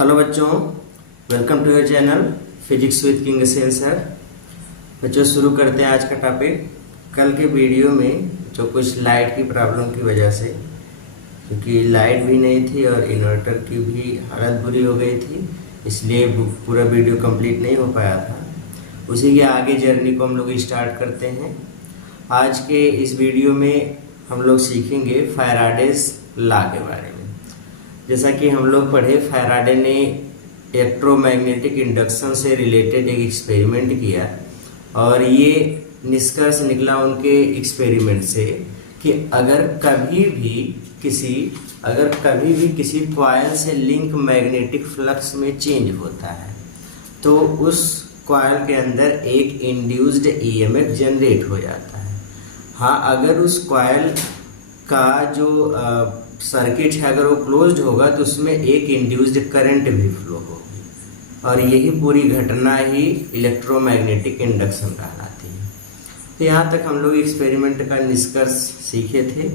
Hello बच्चों, welcome to your channel physics with king sensor. बच्चों शुरू करते हैं आज का टॉपिक। कल के वीडियो में जो कुछ लाइट की प्रॉब्लम की वजह से, क्योंकि लाइट भी नहीं थी और इन्वर्टर की भी हालत बुरी हो गई थी, इसलिए पूरा वीडियो कंप्लीट नहीं हो पाया था। उसी के आगे जर्नी को हम लोग स्टार्ट करते हैं। आज के इस वीडियो में हम लोग सीखेंगे फैराडेज लॉ के बारे में। जैसा कि हम लोग पढ़े, फैराडे ने इलेक्ट्रोमैग्नेटिक इंडक्शन से रिलेटेड एक एक्सपेरिमेंट किया और ये निष्कर्ष निकला उनके एक्सपेरिमेंट से कि अगर कभी भी किसी कॉइल से लिंक मैग्नेटिक फ्लक्स में चेंज होता है तो उस कॉइल के अंदर एक इंड्यूस्ड ईएमएफ जनरेट हो जाता है। हाँ, अगर उस कॉइल का जो सर्किट है अगर वो क्लोज्ड होगा तो उसमें एक इंड्यूस्ड करंट भी फ्लो होगी, और यही पूरी घटना ही इलेक्ट्रोमैग्नेटिक इंडक्शन कहलाती है। तो यहाँ तक हम लोग एक्सपेरिमेंट का निष्कर्ष सीखे थे।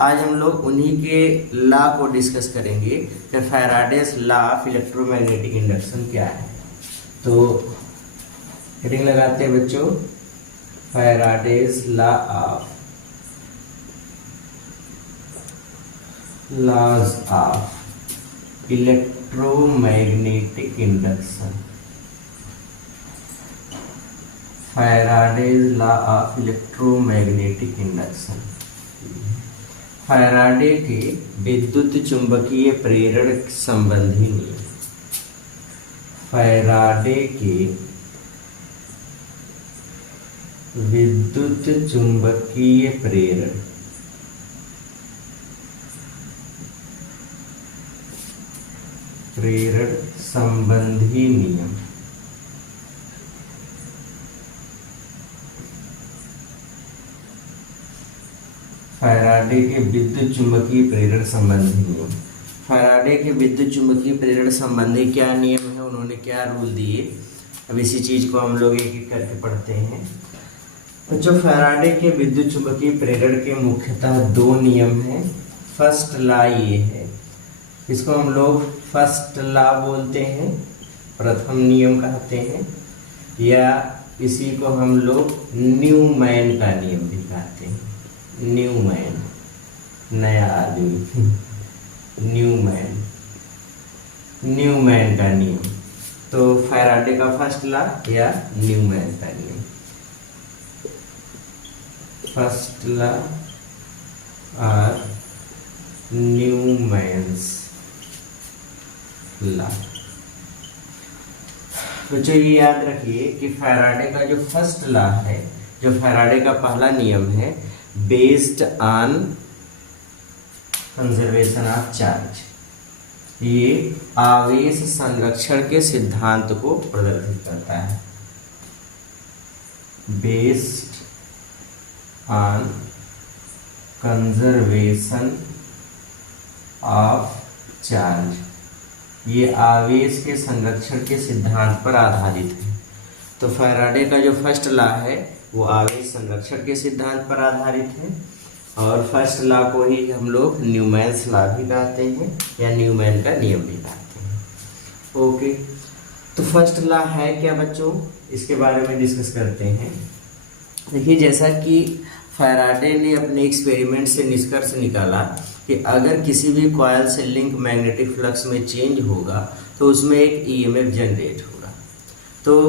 आज हम लोग उन्हीं के लॉ को डिस्कस करेंगे कि Faraday's law of electromagnetic induction क्या है। तो हेडिंग लगाते हैं बच्चों, Faraday's law of laws of electromagnetic induction। Faraday's law of electromagnetic induction. Faraday के विद्युत चुंबकीय प्रेरण संबंधी नियम। फैराडे के विद्युत चुंबकीय प्रेरण संबंधी नियम। फैराडे के विद्युत चुंबकीय प्रेरण संबंधी नियम। फैराडे के विद्युत चुंबकीय प्रेरण संबंधी क्या नियम है, उन्होंने क्या रूल दिए, अब इसी चीज को हम लोग एक एक करके पढ़ते हैं। बच्चों, फैराडे के विद्युत चुंबकीय प्रेरण के मुख्यतः दो नियम हैं। फर्स्ट लॉ ये है, इसको हम लोग फर्स्ट लॉ बोलते हैं, प्रथम नियम कहते हैं, या इसी को हम लोग न्यूमैन का नियम भी कहते हैं। न्यूमैन, नया आदमी, न्यूमैन का नियम। तो फैराडे का फर्स्ट लॉ या न्यूमैन का नियम। फर्स्ट लॉ और न्यूमैन्स लॉ। तो ये याद रखिए कि फैराडे का जो फर्स्ट लॉ है, जो फैराडे का पहला नियम है, based on conservation of charge, ये आवेश संरक्षण के सिद्धांत को प्रदर्शित करता है। Based on conservation of charge, ये आवेश के संरक्षण के सिद्धांत पर आधारित है। तो फैराडे का जो फर्स्ट लॉ है वो आवेश संरक्षण के सिद्धांत पर आधारित है, और फर्स्ट लॉ को ही हम लोग न्यूमैन्स लॉ भी कहते हैं या न्यूमैन का नियम भी कहते हैं। ओके, तो फर्स्ट लॉ है क्या बच्चों, इसके बारे में डिस्कस करते हैं। देखिए, जैसा कि फैराडे ने अपने एक्सपेरिमेंट से निष्कर्ष निकाला कि अगर किसी भी कॉइल से लिंक मैग्नेटिक फ्लक्स में चेंज होगा तो उसमें एक ईएमएफ जनरेट होगा। तो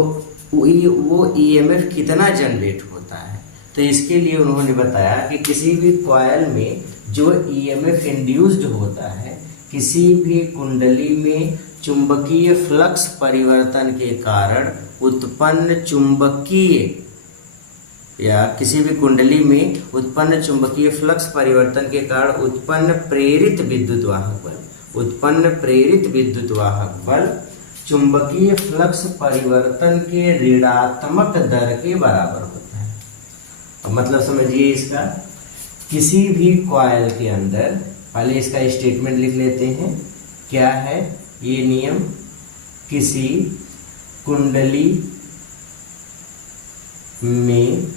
वो ईएमएफ कितना जनरेट होता है, तो इसके लिए उन्होंने बताया कि किसी भी कॉइल में जो ईएमएफ इंड्यूस्ड होता है, किसी भी कुंडली में चुंबकीय फ्लक्स परिवर्तन के कारण उत्पन्न चुंबकीय या किसी भी कुंडली में उत्पन्न चुंबकीय फ्लक्स परिवर्तन के कारण उत्पन्न प्रेरित विद्युत वाहक बल चुंबकीय फ्लक्स परिवर्तन के ऋणात्मक दर के बराबर होता है। अब मतलब समझिए इसका, किसी भी कॉइल के अंदर, पहले इसका स्टेटमेंट लिख लेते हैं, क्या है ये नियम, किसी कुंडली में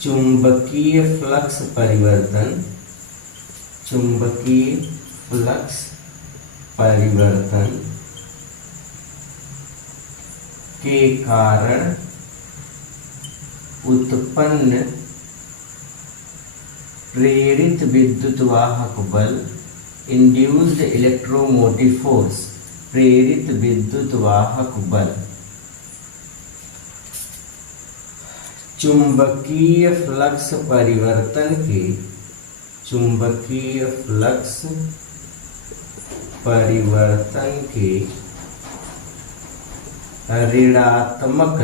चुंबकीय फ्लक्स परिवर्तन के कारण उत्पन्न प्रेरित विद्युत वाहक बल, इंड्यूस्ड इलेक्ट्रोमोटिव फोर्स, प्रेरित विद्युत वाहक बल चुंबकीय फ्लक्स परिवर्तन के, चुंबकीय फ्लक्स परिवर्तन के ऋणात्मक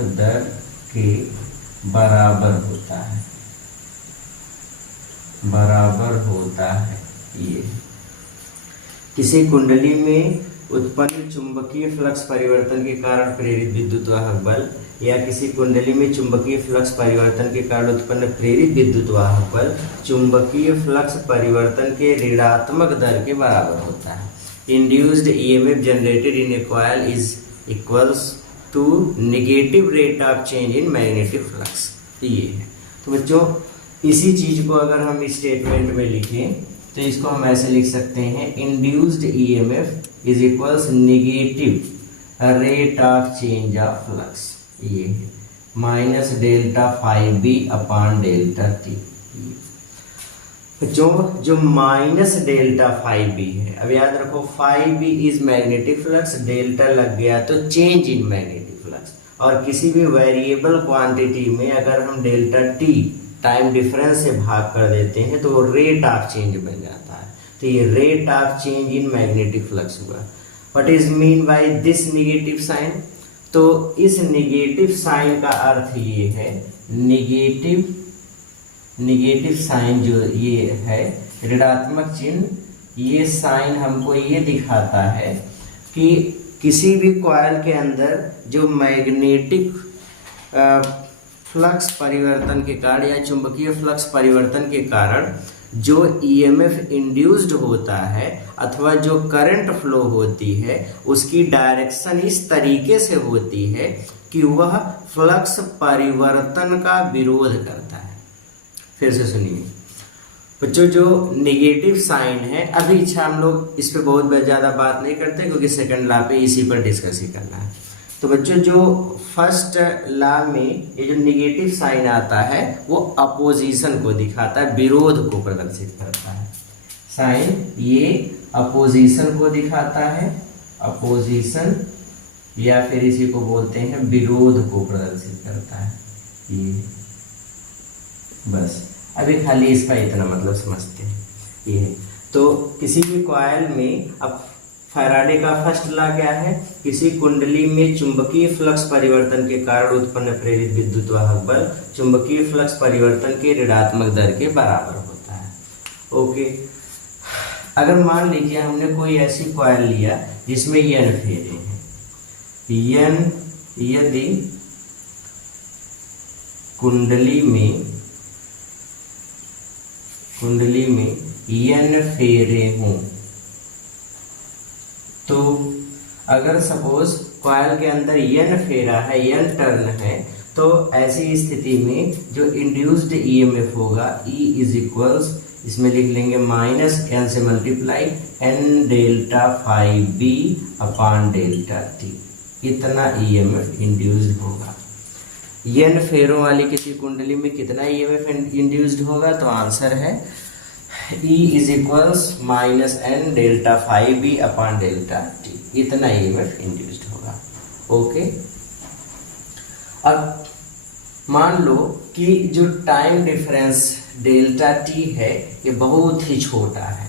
दर के बराबर होता है। ये किसी कुंडली में उत्पन्न चुंबकीय फ्लक्स परिवर्तन के कारण प्रेरित विद्युत वाहक बल या किसी कुंडली में चुंबकीय फ्लक्स परिवर्तन के कारण उत्पन्न प्रेरित विद्युत वाहक बल चुंबकीय फ्लक्स परिवर्तन के ऋणात्मक दर के बराबर होता है। Induced EMF generated in a coil is equals to negative rate of change in magnetic flux. ये है। तो बच्चों इसी चीज को अगर हम स्टेटमेंट में लिखें तो इसको हम ऐसे लिख सकते हैं, induced EMF is equals negative rate of change of flux, ये है, minus delta phi B upon delta T. जो माइनस डेल्टा फाइव बी है, अब याद रखो phi B is magnetic flux, delta लग गया तो चेंज इन मैग्नेटिक फ्लक्स। और किसी भी वेरिएबल क्वांटिटी में अगर हम डेल्टा टी टाइम डिफरेंस से भाग कर देते हैं तो वो रेट ऑफ चेंज बन जाता है। तो ये rate of change in magnetic flux हुआ। What is mean by this negative sign? तो इस नेगेटिव साइन का अर्थ ये है, नेगेटिव साइन जो ये है ऋणात्मक चिन्ह, ये साइन हमको ये दिखाता है कि किसी भी कॉइल के अंदर जो मैग्नेटिक फ्लक्स परिवर्तन के कारण या चुंबकीय फ्लक्स परिवर्तन के कारण जो ईएमएफ इंड्यूस्ड होता है अथवा जो करंट फ्लो होती है उसकी डायरेक्शन इस तरीके से होती है कि वह फ्लक्स परिवर्तन का विरोध करता है। फिर से सुनिए बच्चों, जो नेगेटिव साइन है, अभी इच्छा हम लोग इस पे बहुत ज़्यादा बात नहीं करते क्योंकि सेकंड लॉ पे इसी पर डिस्कस ही करना है। तो बच्चों जो फर्स्ट लॉ में ये जो नेगेटिव साइन आता है वो अपोजिशन को दिखाता है, विरोध को प्रदर्शित करता है। साइन ये अपोजिशन को दिखाता है, अपोजिशन या फिर इसी को बोलते हैं विरोध को प्रदर्शित करता है। ये बस अभी खाली इसका इतना मतलब समझते हैं। ये तो किसी भी कॉइल में अब फैराडे का फर्स्ट लॉ क्या है? किसी कुंडली में चुंबकीय फ्लक्स परिवर्तन के कारण उत्पन्न प्रेरित विद्युत वाहक बल चुंबकीय फ्लक्स परिवर्तन के ऋणात्मक दर के बराबर होता है। ओके, अगर मान लीजिए हमने कोई ऐसी कॉइल लिया जिसमें n फेरे हैं, n यदि कुंडली में n फेरे हों तो अगर सपोज कॉइल के अंदर n फेरा है, n टर्न है, तो ऐसी स्थिति में जो इंड्यूस्ड ईएमएफ होगा E इज इक्वल्स, इसमें लिख लेंगे माइनस n से multiply n delta phi B upon delta T, इतना ईएमएफ इंड्यूस्ड होगा। n फेरों वाली किसी कुंडली में कितना ईएमएफ इंड्यूस्ड होगा? तो आंसर है E is equals minus n delta phi B upon delta T, इतना ईएमएफ इंड्यूस्ड होगा। ओके, अब मान लो कि जो टाइम डिफरेंस डेल्टा टी है ये बहुत ही छोटा है,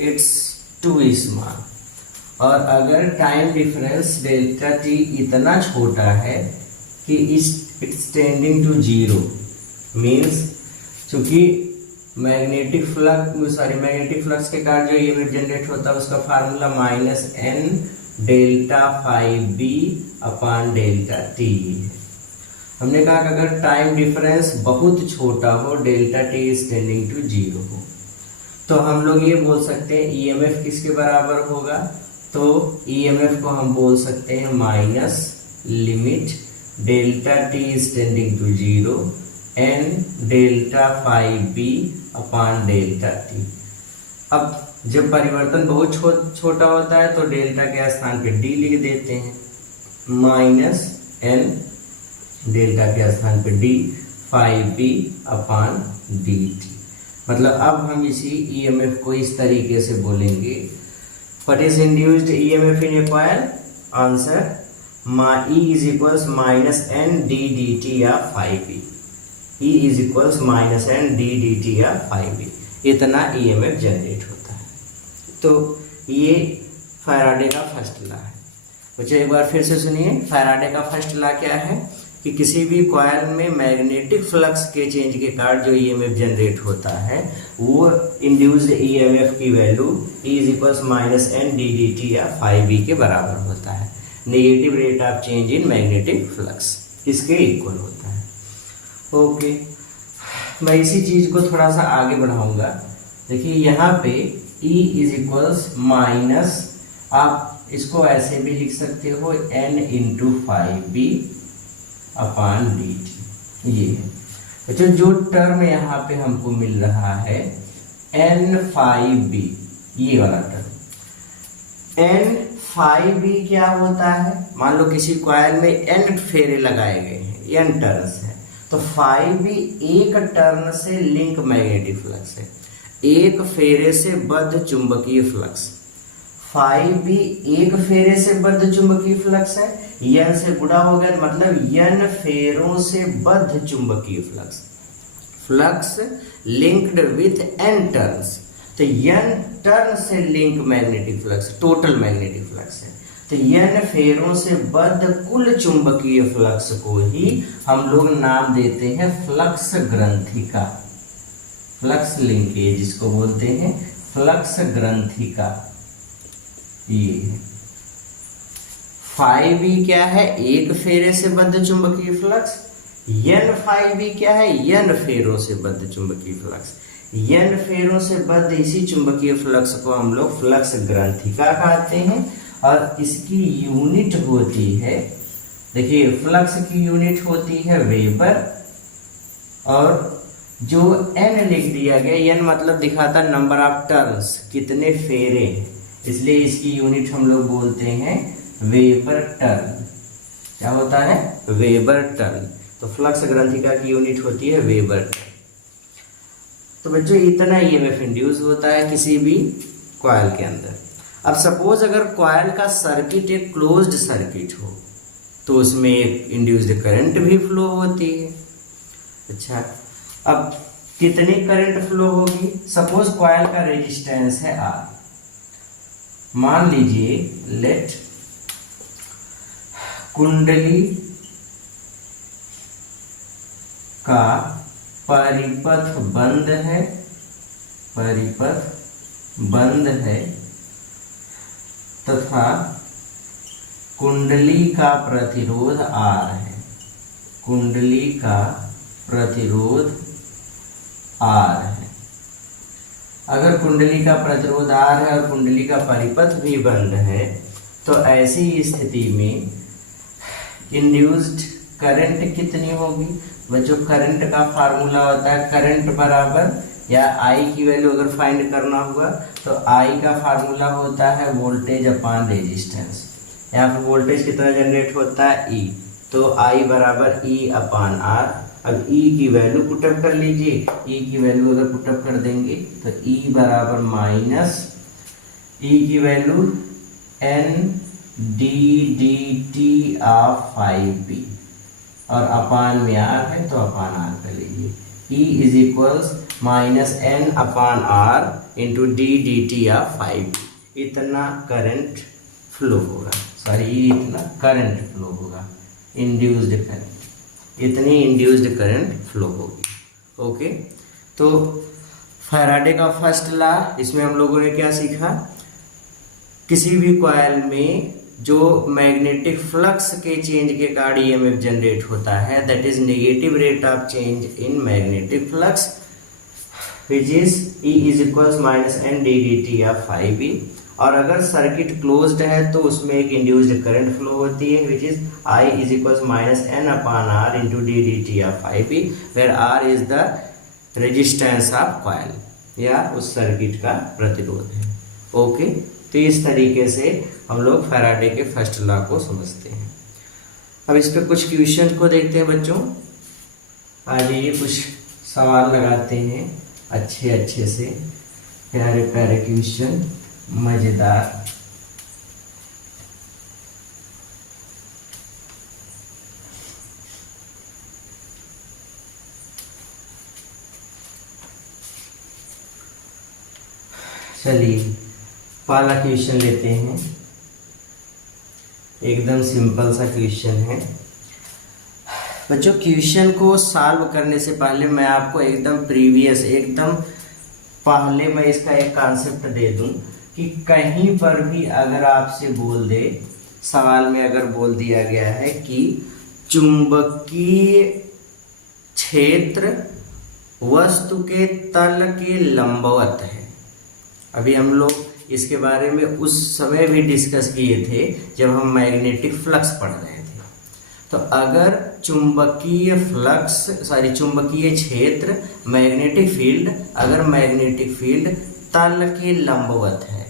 इट्स टू स्मॉल, और अगर टाइम डिफरेंस डेल्टा टी इतना छोटा है कि it's tending to zero, means चूंकि मैग्नेटिक फ्लक्स के कारण जो ईएमएफ जनरेट होता है उसका formula minus n delta phi B upon delta T. हमने कहा कि अगर टाइम डिफरेंस बहुत छोटा हो, delta T is tending to zero हो, तो हम लोग ये बोल सकते हैं ईएमएफ किसके बराबर होगा? तो ईएमएफ को हम बोल सकते हैं minus limit delta T is tending to zero n delta phi B upon delta T. अब जब परिवर्तन बहुत छोटा होता है तो डेल्टा के स्थान पे डी लिख देते हैं, माइनस एन डेल्टा के स्थान पे डी 5b अपान डी टी। मतलब अब हम इसी ईएमएफ को इस तरीके से बोलेंगे, what is induced EMF in a coil? Answer E is equals minus N D D T या 5b। E is equals minus N D D T या 5b, इतना ईएमएफ जनरेट होता है। तो ये फैराडे का फर्स्ट लॉ है। बच्चों एक बार फिर से सुनिए, फैराडे का फर्स्ट लॉ क्या है कि किसी भी कॉइल में मैग्नेटिक फ्लक्स के चेंज के कारण जो ईएमएफ जनरेट होता है वो इंड्यूस्ड ईएमएफ की value E is equals minus N D D T या 5b के बराबर होता है। Negative rate of change in magnetic flux इसके इक्वल होता है। ओके, मैं इसी चीज को थोड़ा सा आगे बढ़ाऊंगा। देखिए यहाँ पे E इज इक्वल्स माइनस, आप इसको ऐसे भी लिख सकते हो n इंटू 5b अपान डी टी। ये अच्छा जो टर्म यहाँ पे हमको मिल रहा है n5b, ये वाला टर्म n5b क्या होता है? मान लो किसी कॉइल में n फेरे लगाए गए हैं, n टर्न्स है, तो 5b एक टर्न से लिंक मैग्नेटिक फ्लक्स है, एक फेरे से बद्ध चुंबकीय फ्लक्स। 5b एक फेरे से बद्ध चुंबकीय फ्लक्स है, n से गुणा हो गया मतलब n फेरों से बद्ध चुंबकीय flux, flux linked with n turns. तो n टर्न से link magnetic flux, total magnetic flux है। तो n फेरों से बद्ध कुल चुंबकीय फ्लक्स को ही हम लोग नाम देते हैं फ्लक्स ग्रंथिका, फ्लक्स लिंकेज जिसको बोलते हैं फ्लक्स ग्रंथिका। ये 5b क्या है? एक फेरे से बद्ध चुंबकीय फ्लक्स। n5b क्या है? n फेरों से बद्ध चुंबकीय फ्लक्स। n फेरों से बद्ध इसी चुंबकीय फ्लक्स को हम लोग फ्लक्स ग्रंथिका कहते हैं और इसकी यूनिट होती है, देखिए फ्लक्स की यूनिट होती है वेबर, और जो n लिख दिया गया, n मतलब दिखाता नंबर ऑफ टर्न्स, कितने फेरे, इसलिए इसकी यूनिट हम लोग बोलते हैं वेबर टर्न। क्या होता है? Weber turn. तो फ्लक्स ग्रंथिका की यूनिट होती है वेबर टर्न। तो बच्चों इतना ईएमएफ इंड्यूस होता है किसी भी कॉइल के अंदर। अब सपोज अगर कॉइल का सर्किट एक क्लोज्ड सर्किट हो तो उसमें एक इंड्यूस्ड करंट भी फ्लो होती है। अच्छा, अब कितनी करंट फ्लो होगी? सपोज कॉइल का रेजिस्टेंस है R, मान लीजिए लेट कुंडली का परिपथ बंद है, परिपथ बंद है तथा कुंडली का प्रतिरोध R है, कुंडली का प्रतिरोध R है। अगर कुंडली का प्रतिरोध R है और कुंडली का परिपथ भी बंद है तो ऐसी स्थिति में इंड्यूस्ड करंट कितनी होगी? बच्चों करंट का फार्मूला होता है करंट बराबर, या I की वैल्यू अगर फाइंड करना होगा तो I का फार्मूला होता है वोल्टेज अपान रेजिस्टेंस। यहाँ पर वोल्टेज कितना जनरेट होता है? E, तो I बराबर E अपान R। अब E की वैल्यू पुटअप कर लीजिए, E की वैल्यू अगर पुटअप कर देंगे तो E बराबर माइनस E की value n D D T of 5b और अपान में R है तो अपान R कर लीजिए। E is equals minus n upon R into D D T of 5b। इतना करंट फ्लो होगा, सॉरी इतना करंट फ्लो होगा, इंड्यूस्ड करंट, इतनी इंड्यूस्ड करंट फ्लो होगी। ओके, तो फैराडे का फर्स्ट लॉ, इसमें हम लोगों ने क्या सीखा? किसी भी कॉइल में जो मैग्नेटिक फ्लक्स के चेंज के कारण ईएमएफ जनरेट होता है, that is negative rate of change in magnetic flux which is E is equals minus N D D T of 5b। और अगर सर्किट क्लोज्ड है तो उसमें एक इंड्यूस्ड करंट फ्लो होती है which is I is equals minus N upon R into D D T of 5b, where R is the resistance of coil. या उस सर्किट का प्रतिरोध है। ओके, तो इस तरीके से हम लोग फैराडे के फर्स्ट लॉ को समझते हैं। अब इस पे कुछ क्वेश्चन को देखते हैं बच्चों। आज ये कुछ सवाल लगाते हैं अच्छे अच्छे से, प्यारे प्यारे क्वेश्चन, मजेदार। चलिए पहला क्वेश्चन लेते हैं, एकदम सिंपल सा क्वेश्चन है बच्चों। क्वेश्चन को सॉल्व करने से पहले मैं आपको एकदम पहले मैं इसका एक कॉन्सेप्ट दे दूं कि कहीं पर भी अगर आपसे बोल दे, सवाल में अगर बोल दिया गया है कि चुंबकीय क्षेत्र वस्तु के तल के लंबवत है। अभी हम लोग इसके बारे में उस समय भी डिस्कस किए थे जब हम मैग्नेटिक फ्लक्स पढ़ रहे थे। तो अगर चुंबकीय क्षेत्र मैग्नेटिक फील्ड, अगर मैग्नेटिक फील्ड तल के लंबवत है,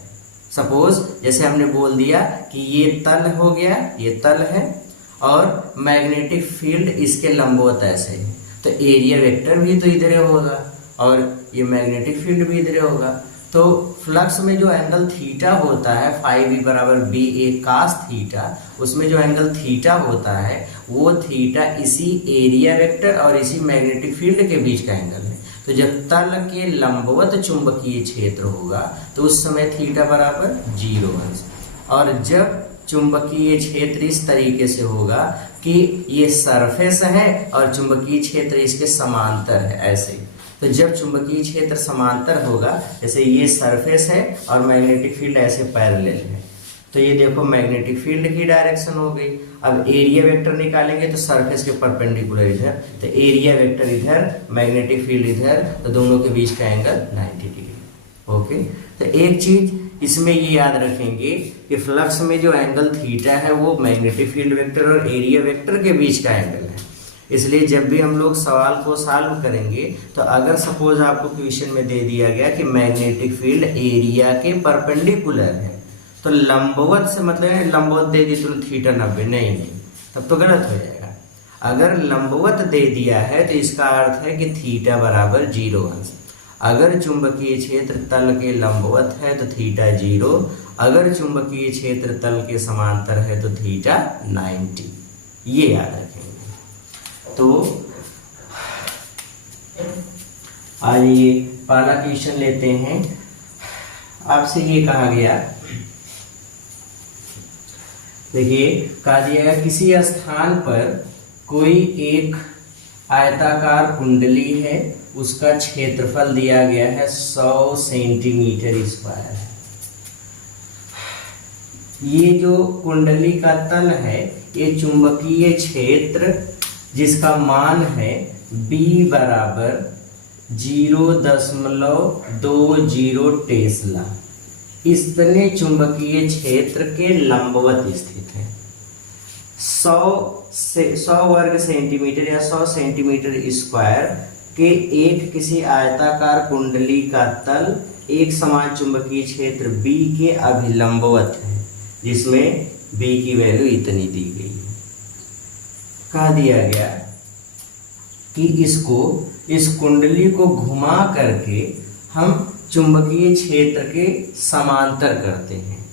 सपोज जैसे हमने बोल दिया कि ये तल हो गया, ये तल है और मैग्नेटिक फील्ड इसके लंबवत ऐसे है, तो एरिया वेक्टर भी तो इधर होगा और ये मैग्नेटिक फील्ड भी इधर होगा। तो फ्लक्स में जो एंगल थीटा होता है, फाई बी बराबर बी ए कास थीटा, उसमें जो एंगल थीटा होता है वो थीटा इसी एरिया वेक्टर और इसी मैग्नेटिक फील्ड के बीच का एंगल है। तो जब तल के लंबवत चुंबकीय क्षेत्र होगा तो उस समय थीटा बराबर 0 अंश, और जब चुंबकीय क्षेत्र इस तरीके से होगा कि ये सरफेस है और चुंबकीय क्षेत्र इसके समांतर है ऐसे, तो जब चुंबकीय क्षेत्र समांतर होगा, जैसे ये सरफेस है और मैग्नेटिक फील्ड ऐसे पैरेलल है, तो ये देखो मैग्नेटिक फील्ड की डायरेक्शन हो गई। अब एरिया वेक्टर निकालेंगे तो सरफेस के परपेंडिकुलर इधर, तो एरिया वेक्टर इधर, मैग्नेटिक फील्ड इधर, तो दोनों के बीच का एंगल 90 डिग्री। ओके, तो एक चीज इसमें ये याद रखेंगे कि फ्लक्स में जो एंगल थीटा है वो मैग्नेटिक फील्ड वेक्टर और एरिया वेक्टर के बीच का एंगल है। इसलिए जब भी हम लोग सवाल को सॉल्व करेंगे तो अगर सपोज आपको क्वेश्चन में दे दिया गया कि मैग्नेटिक फील्ड एरिया के परपेंडिकुलर है, तो लंबवत से मतलब लंबवत दे दी तो थीटा 90, नहीं, तब तो गलत हो जाएगा। अगर लंबवत दे दिया है तो इसका अर्थ है कि थीटा बराबर 0 अंश। अगर चुंबकीय क्षेत्र तल के लंबवत है तो थीटा 0, अगर चुंबकीय क्षेत्र तल के समांतर है तो थीटा 90, ये याद रखेंगे। तो आइए पहला क्वेश्चन लेते हैं। आपसे ये कहा गया, देखिए कहा दिया गया किसी स्थान पर कोई एक आयताकार कुंडली है, उसका क्षेत्रफल दिया गया है 100 सेंटीमीटर स्क्वायर। ये जो कुंडली का तल है ये चुंबकीय क्षेत्र जिसका मान है B बराबर 0.20 टेस्ला, इतने चुंबकीय क्षेत्र के लंबवत स्थित है। 100 वर्ग सेंटीमीटर या 100 सेंटीमीटर स्क्वायर के एक किसी आयताकार कुंडली का तल एक समान चुंबकीय क्षेत्र B के अभिलंबवत है, जिसमें B की वैल्यू इतनी दी गई है। कहा दिया गया कि इस कुंडली को घुमा करके हम चुंबकीय क्षेत्र के समांतर करते हैं।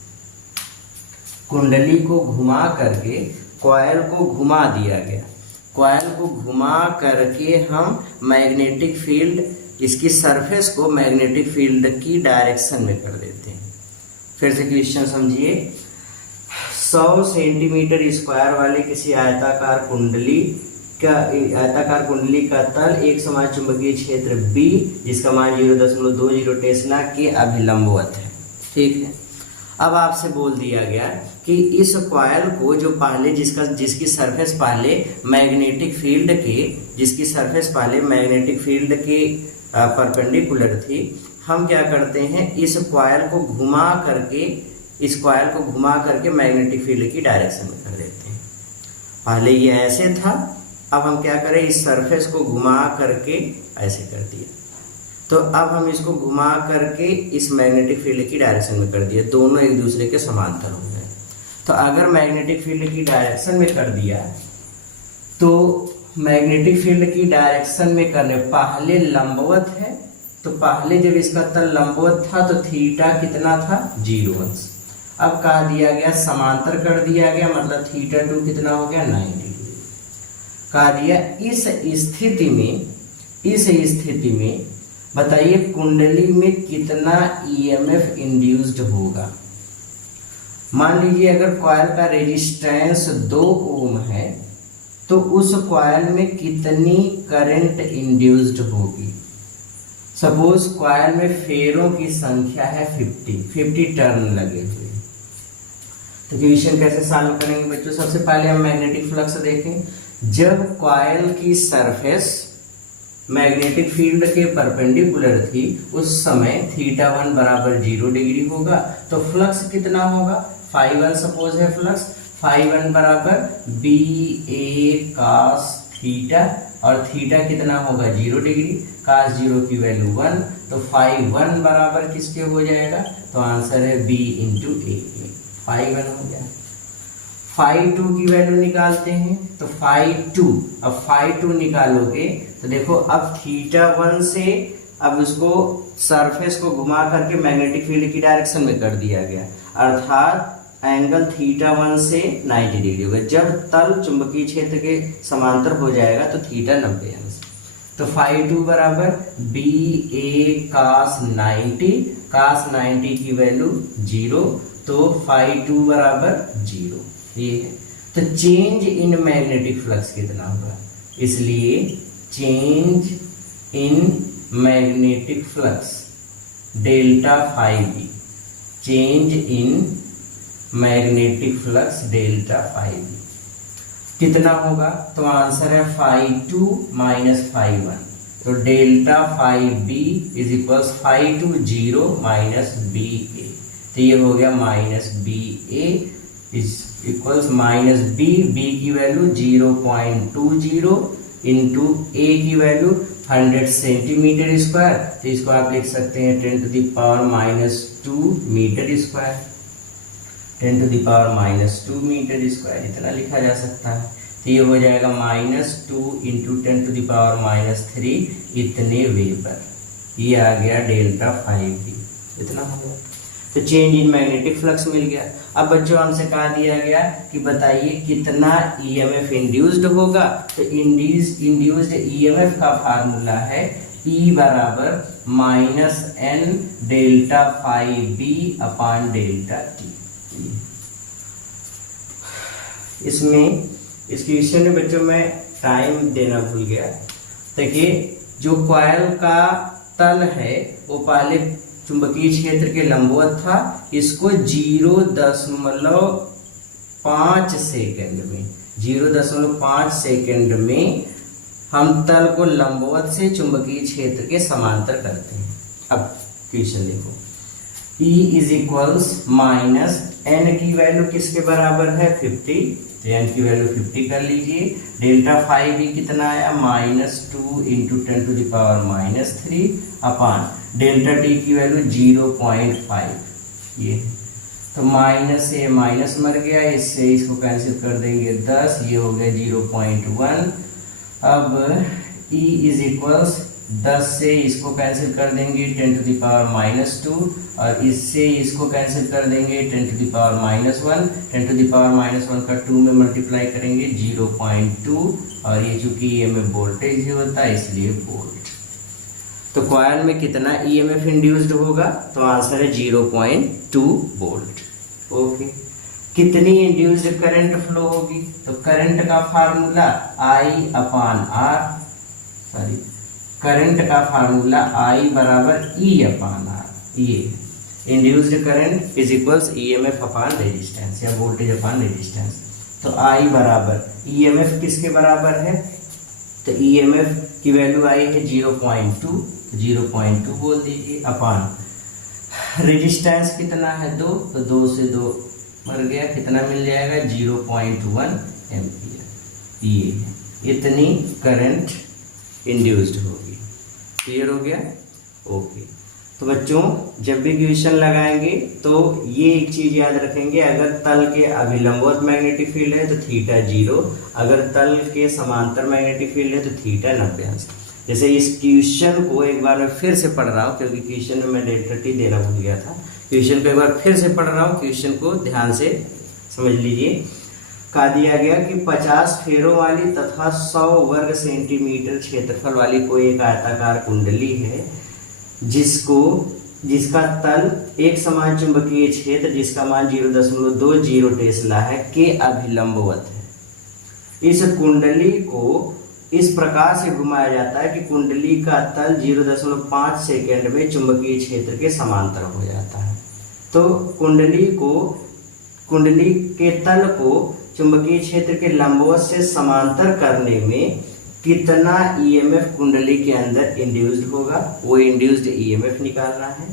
कुंडली को घुमा करके कॉइल को घुमा दिया गया, कॉइल को घुमा करके हम मैग्नेटिक फील्ड, इसकी सरफेस को मैग्नेटिक फील्ड की डायरेक्शन में कर देते हैं। फिर से क्वेश्चन समझिए। 100 सेंटीमीटर स्क्वायर वाले किसी आयताकार कुंडली का तल एक समान चुंबकीय क्षेत्र B जिसका मान 0.20 टेस्ला के अभिलंबवत है। ठीक है, अब आपसे बोल दिया गया कि इस कॉइल को जो पहले जिसकी सरफेस पहले मैग्नेटिक फील्ड के परपेंडिकुलर थी, हम क्या करते हैं, इस कॉइल को घुमा करके मैग्नेटिक फील्ड की डायरेक्शन में कर देते हैं। पहले ये ऐसे था, अब हम क्या करें, इस सरफेस को घुमा करके ऐसे कर दिया। तो अब हम इसको घुमा करके इस मैग्नेटिक फील्ड की डायरेक्शन में कर दिया, दोनों एक दूसरे के समांतर हो गए। तो अगर मैग्नेटिक फील्ड की डायरेक्शन में कर दिया तो मैग्नेटिक फील्ड की डायरेक्शन में करने पहले लंबवत है, तो पहले जब इसका तल लंबवत था तो थीटा कितना था 0 अंश। अब कहा दिया गया समांतर कर दिया गया, मतलब थीटा 2 कितना हो गया 90 डिग्री। कहा दिया इस स्थिति में बताइए कुंडली में कितना ईएमएफ इंड्यूस्ड होगा। मान लीजिए अगर कॉइल का रेजिस्टेंस 2 ओम है तो उस कॉइल में कितनी करंट इंड्यूस्ड होगी। सपोज कॉइल में फेरों की संख्या है 50 टर्न लगे हुए। तो क्वेश्चन कैसे सॉल्व करेंगे बच्चों, सबसे पहले हम मैग्नेटिक फ्लक्स देखें। जब कॉइल की सरफेस मैग्नेटिक फील्ड के परपेंडिकुलर थी उस समय थीटा 1 बराबर 0 डिग्री होगा, तो फ्लक्स कितना होगा φ1 सपोज है फ्लक्स, φ1 बराबर बी ए cos थीटा, और थीटा कितना होगा 0 डिग्री, cos 0 की वैल्यू 1, तो φ1 बराबर किसके हो जाएगा, तो आंसर है b इंटू ए, φ1 हो गया। φ2 की वैल्यू निकालते हैं, तो φ2, अब φ2 निकालोगे तो देखो अब थीटा 1 से अब उसको सरफेस को घुमा करके मैग्नेटिक फील्ड की डायरेक्शन में कर दिया गया, अर्थात एंगल थीटा 1 से 90 डिग्री होगा। जब तल चुंबकीय क्षेत्र के समांतर हो जाएगा तो थीटा 90 अंश, तो φ2 बराबर बी ए cos 90 की वैल्यू 0, तो φ2 बराबर 0 ये है। तो चेंज इन मैग्नेटिक फ्लक्स कितना होगा, इसलिए change in magnetic flux delta phi B, change in magnetic flux delta phi B कितना होगा, तो आंसर है φ2 माइनस φ1, तो delta phi B is equals φ2 0 minus B A, तो ये हो गया minus B A is equals minus B की वैल्यू 0.20 इंटू ए की वैल्यू 100 सेंटीमीटर स्क्वायर, तो इसको आप लिख सकते हैं 10 to the power minus 2 meter square, 10 to the power minus 2 meter square इतना लिखा जा सकता है। तो ये हो जाएगा -2 into 10 to the power minus 3 इतने वेबर, ये आ गया डेल्टा फाई बी इतना होगा। तो चेंज इन मैग्नेटिक फ्लक्स मिल गया। अब बच्चों हमसे कहा दिया गया कि बताइए कितना ईएमएफ इंड्यूस्ड होगा, तो इंड्यूस्ड ईएमएफ का फार्मूला है E बराबर -n delta phi B upon delta T. इसमें इस क्वेश्चन में बच्चों मैं टाइम देना भूल गया। देखिए जो कॉइल का तल है वो पहले चुंबकीय क्षेत्र के लंबवत था, इसको 0.5 सेकंड में 0.5 सेकंड में हम तल को लंबवत से चुंबकीय क्षेत्र के समांतर करते हैं। अब क्वेश्चन देखो, E is equals minus n की वैल्यू किसके बराबर है 50, तो n की वैल्यू 50 कर लीजिए। डेल्टा फाई बी कितना आया -2 into 10 to the power -3 upon delta T की वैल्यू 0.5, ये तो माइनस से माइनस मर गया, इससे इसको कैंसिल कर देंगे 10, ये हो गया 0.1। अब E इज इक्वल्स 10 से इसको कैंसिल कर देंगे 10 टू द पावर -2, और इससे इसको कैंसिल कर देंगे 10 to the power -1, 10 to the power -1 का 2 में मल्टीप्लाई करेंगे 0.2, और ये चूंकि ईएमएफ वोल्टेज ही होता है इसलिए वोल्ट। तो कॉइल में कितना ईएमएफ इंड्यूस्ड होगा, तो आंसर है 0.2 वोल्ट। ओके, कितनी इंड्यूस्ड करंट फ्लो होगी, तो करंट का formula I upon R, sorry current का फार्मूला I बराबर E अपॉन R, ये induced current is equals EMF upon resistance या वोल्टेज अपॉन रेजिस्टेंस। तो I बराबर ईएमएफ किसके बराबर है, तो ईएमएफ की वैल्यू आई है 0.2, 0.2 बोल दीजिए अपॉन रेजिस्टेंस कितना है 2, तो 2 से 2 मर गया, कितना मिल जाएगा 0.1 एम्पियर। ये इतनी करंट इंड्यूस्ड होगी। क्लियर हो गया। ओके। तो बच्चों जब भी क्वेश्चन लगाएंगे तो ये एक चीज याद रखेंगे, अगर तल के अभिलंबवत मैग्नेटिक फील्ड है तो थीटा 0, अगर तल के समांतर मैग्नेटिक फील्ड है तो थीटा 90 अंश। जैसे इस क्वेश्चन को एक बार मैं फिर से पढ़ रहा हूँ, क्योंकि क्वेश्चन में मैं डेरिवेटिव देना भूल गया था। क्वेश्चन को एक बार फिर से पढ़ रहा हूँ, क्वेश्चन को ध्यान से समझ लीजिए। कहा दिया गया कि 50 फेरों वाली तथा 100 वर्ग सेंटीमीटर क्षेत्रफल वाली कोई एक आयताकार कुंडली है जिसका तल एक समान चुंबकीय क्षेत्र जिसका मान 0.20 टेस्ला है के अभिलंबवत है। इस कुंडली को इस प्रकार से घुमाया जाता है कि कुंडली का तल 0.5 सेकेंड में चुंबकीय क्षेत्र के समांतर हो जाता है। तो कुंडली के तल को चुंबकीय क्षेत्र के लंबवत से समांतर करने में कितना ईएमएफ कुंडली के अंदर इंड्यूस्ड होगा, वो इंड्यूस्ड ईएमएफ निकालना है।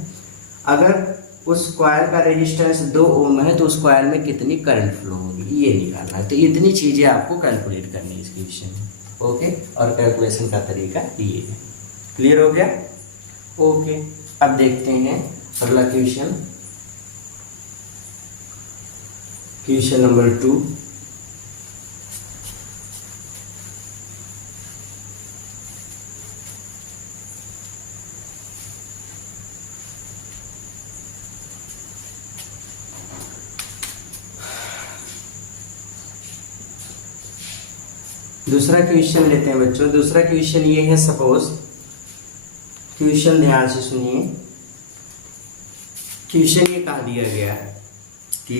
अगर उस कॉइल का रेजिस्टेंस 2 ओम है तो उस कॉइल में कितनी करंट फ्लो होगी, ये निकालना है। तो इतनी चीजें आपको कैलकुलेट करनी है इस क्वेश्चन में। ओके, और कैलकुलेशन का तरीका ये है। क्लियर हो गया? ओके, अब देखते हैं अगला क्वेश्चन, क्वेश्चन नंबर 2। दूसरा क्वेश्चन लेते हैं बच्चों। दूसरा क्वेश्चन ये है, सपोज, क्वेश्चन ध्यान से सुनिए। क्वेश्चन ये कहा दिया गया है कि